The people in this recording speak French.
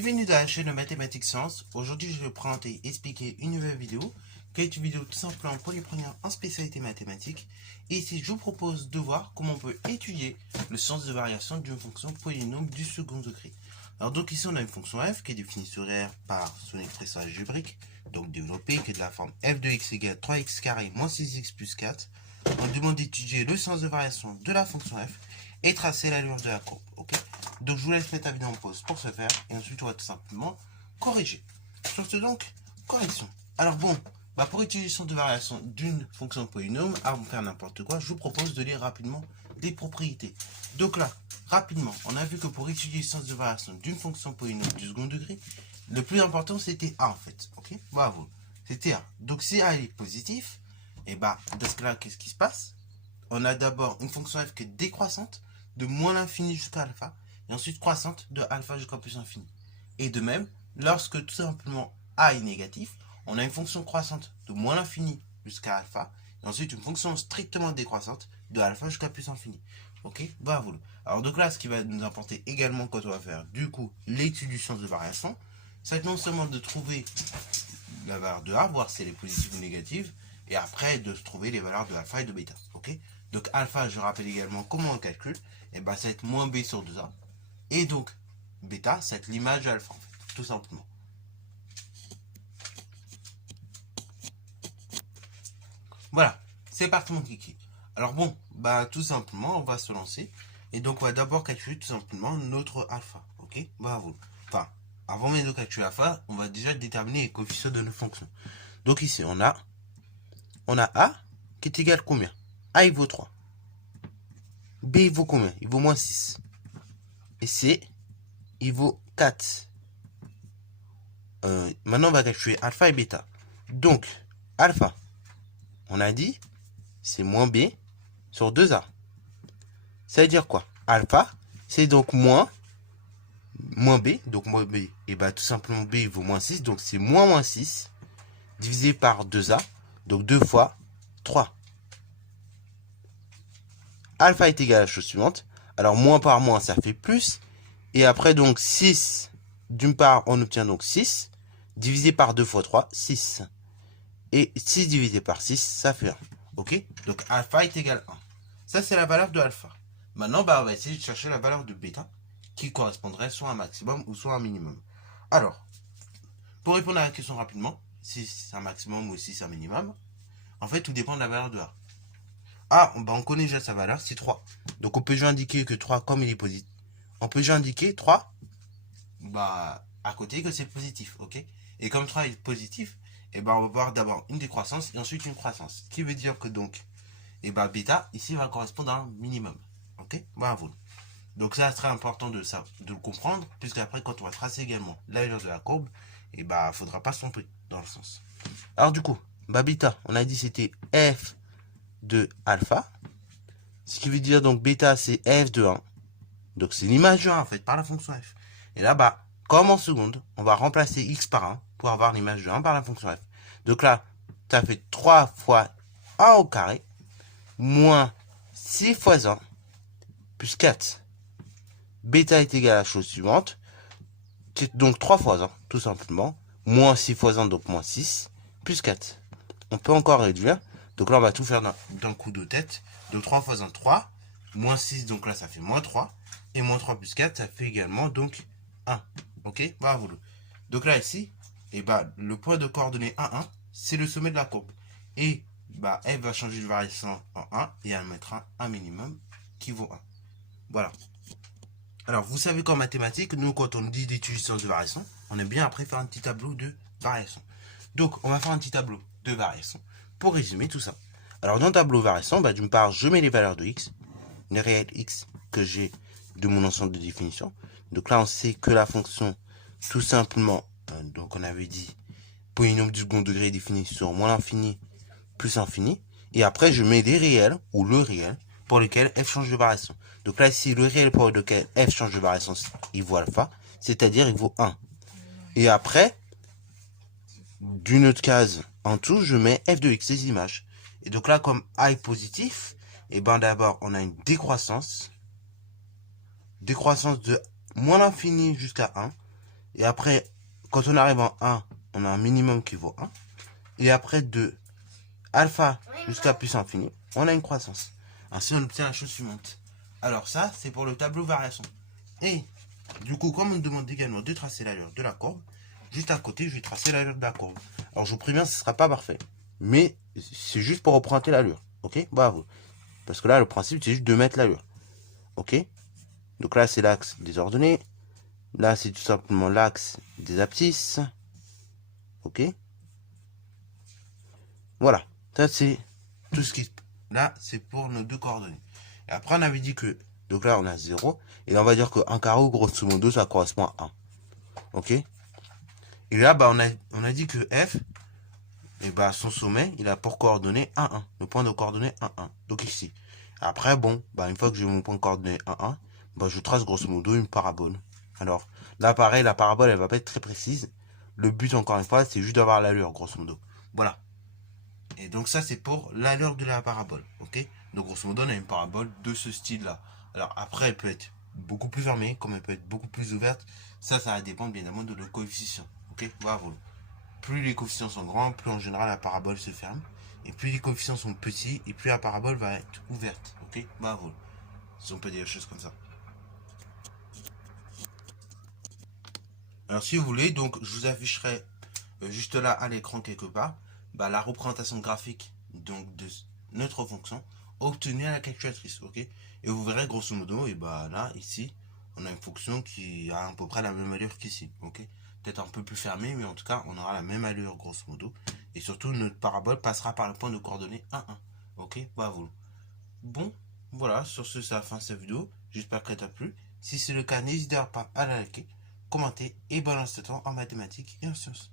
Bienvenue dans la chaîne de Mathématiques Sciences. Aujourd'hui, je vais vous présenter et expliquer une nouvelle vidéo, qui est une vidéo tout simplement pour les premiers en spécialité mathématiques. Et ici, je vous propose de voir comment on peut étudier le sens de variation d'une fonction polynôme du second degré. Alors donc ici, on a une fonction f qui est définie sur R par son expression algébrique, donc développée, qui est de la forme f de x égale 3x carré moins 6x plus 4. On demande d'étudier le sens de variation de la fonction f et tracer l'allure de la courbe. Ok. Donc je vous laisse mettre la vidéo en pause pour ce faire et ensuite on va tout simplement corriger. Sur ce donc, correction. Alors bon, pour étudier le sens de variation d'une fonction polynôme, avant de faire n'importe quoi, je vous propose de lire rapidement des propriétés. Donc là, rapidement, on a vu que pour étudier le sens de variation d'une fonction polynôme du second degré, le plus important c'était A en fait. Ok, bravo. C'était A. Donc si A est positif, et dans ce cas-là, qu'est-ce qui se passe? On a d'abord une fonction f qui est décroissante de moins l'infini jusqu'à alpha, et ensuite croissante de alpha jusqu'à plus infini. Et de même, lorsque tout simplement a est négatif, on a une fonction croissante de moins l'infini jusqu'à alpha, et ensuite une fonction strictement décroissante de alpha jusqu'à plus infini. Ok, bravo. Alors donc là, ce qui va nous importer également quand on va faire du coup l'étude du sens de variation, c'est non seulement de trouver la valeur de a, voir si elle est positive ou négative, et après de trouver les valeurs de alpha et de bêta. Ok, donc alpha, je rappelle également comment on calcule, et ça va être moins b sur 2a. Et donc, bêta, c'est l'image de alpha, en fait, tout simplement. Voilà, c'est parti mon kiki. Alors bon, tout simplement, on va se lancer. Et donc, on va d'abord calculer tout simplement notre alpha. Ok, bravo. Enfin, avant même de calculer alpha, on va déjà déterminer les coefficients de nos fonctions. Donc ici, on a a qui est égal à combien? A, il vaut 3. B, il vaut combien? Il vaut moins 6. Et C, il vaut 4. Maintenant, on va calculer alpha et bêta. Donc, alpha, on a dit, c'est moins b sur 2a. Ça veut dire quoi? Alpha, c'est donc moins b. Donc, moins b, et tout simplement, b vaut moins 6. Donc, c'est moins 6 divisé par 2a. Donc, 2 fois 3. Alpha est égal à la chose suivante. Alors, moins par moins, ça fait plus. Et après, donc, 6, d'une part, on obtient donc 6. Divisé par 2 fois 3, 6. Et 6 divisé par 6, ça fait 1. Ok? Donc, alpha est égal à 1. Ça, c'est la valeur de alpha. Maintenant, on va essayer de chercher la valeur de bêta, qui correspondrait soit à un maximum ou soit à un minimum. Alors, pour répondre à la question rapidement, si c'est un maximum ou si c'est un minimum, en fait, tout dépend de la valeur de A. A, on connaît déjà sa valeur, c'est 3. Donc, on peut déjà indiquer que 3, comme il est positif, on peut déjà indiquer 3, à côté que c'est positif, ok? Et comme 3 est positif, on va voir d'abord une décroissance et ensuite une croissance. Ce qui veut dire que donc, bêta, ici, va correspondre à un minimum. Ok? Bravo. Donc ça, c'est très important de le comprendre, puisque après, quand on va tracer également l'allure de la courbe, faudra pas se tromper dans le sens. Alors du coup, bêta, on a dit c'était f de alpha. Ce qui veut dire donc bêta, c'est f de 1. Donc c'est l'image de 1, en fait, par la fonction f. Et là, comme en seconde, on va remplacer x par 1 pour avoir l'image de 1 par la fonction f. Donc là, ça fait 3 fois 1 au carré, moins 6 fois 1, plus 4. Bêta est égal à la chose suivante. C'est donc 3 fois 1, tout simplement. Moins 6 fois 1, donc moins 6, plus 4. On peut encore réduire. Donc là, on va tout faire d'un coup de tête. Donc 3 fois 1, 3. Moins 6, donc là, ça fait moins 3. Et moins 3 plus 4, ça fait également donc 1. Ok? Bravo. Donc là, ici, le point de coordonnées 1, 1, c'est le sommet de la courbe. Et f va changer de variation en 1 et elle mettra un minimum qui vaut 1. Voilà. Alors, vous savez qu'en mathématiques, nous, quand on dit d'étudier le sens de variation, on aime bien après faire un petit tableau de variation. Donc, on va faire un petit tableau de variation pour résumer tout ça. Alors, dans le tableau de variation, d'une part, je mets les valeurs de x, les réels x que j'ai de mon ensemble de définition. Donc là, on sait que la fonction, tout simplement, donc on avait dit, polynôme du second degré est défini sur moins l'infini plus infini. Et après, je mets les réels, ou le réel, pour lequel f change de variation. Donc là, ici, le réel pour lequel f change de variation, il vaut alpha, c'est-à-dire il vaut 1. Et après, d'une autre case en dessous, je mets f de x, les images. Et donc là, comme a est positif, d'abord, on a une décroissance de moins l'infini jusqu'à 1. Et après, quand on arrive en 1, on a un minimum qui vaut 1. Et après de alpha jusqu'à puissance infinie, on a une croissance. Ainsi, on obtient la chose suivante. Alors ça, c'est pour le tableau variation. Et du coup, comme on me demande également de tracer l'allure de la courbe, juste à côté, je vais tracer l'allure de la courbe. Alors je vous préviens, ce ne sera pas parfait. Mais c'est juste pour représenter l'allure. Ok? Bravo. Parce que là, le principe, c'est juste de mettre l'allure. Ok? Donc là, c'est l'axe des ordonnées. Là, c'est tout simplement l'axe des abscisses. Ok? Voilà. Ça, c'est tout ce qui... Là, c'est pour nos deux coordonnées. Et après, on avait dit que... Donc là, on a 0. Et on va dire qu'un carreau, grosso modo, ça correspond à 1. Ok? Et là, bah, on a dit que F, et bah, son sommet, il a pour coordonnée 1, 1. Le point de coordonnée 1, 1. Donc ici. Après, bon, bah, une fois que j'ai mon point de coordonnée 1, 1, bah, je trace grosso modo une parabole. Alors, là, pareil, la parabole, elle va pas être très précise. Le but, encore une fois, c'est juste d'avoir l'allure, grosso modo. Voilà. Et donc ça, c'est pour l'allure de la parabole, ok? Donc grosso modo, on a une parabole de ce style-là. Alors après, elle peut être beaucoup plus fermée, comme elle peut être beaucoup plus ouverte. Ça va dépendre bien évidemment de nos coefficients, ok? Voilà. Plus les coefficients sont grands, plus en général la parabole se ferme. Et plus les coefficients sont petits, et plus la parabole va être ouverte, ok? Voilà. Si on peut dire des choses comme ça. Alors si vous voulez, donc je vous afficherai juste là à l'écran quelque part, bah, la représentation graphique donc de notre fonction obtenue à la calculatrice, ok? Et vous verrez grosso modo, et bah là ici, on a une fonction qui a à peu près la même allure qu'ici, ok? Peut-être un peu plus fermée, mais en tout cas, on aura la même allure grosso modo. Et surtout, notre parabole passera par le point de coordonnées 1, 1, ok? Bah voilà. Bon, voilà, sur ce, c'est la fin de cette vidéo. J'espère qu'elle t'a plu. Si c'est le cas, n'hésitez pas à la liker, commenter et balancer le temps en mathématiques et en sciences.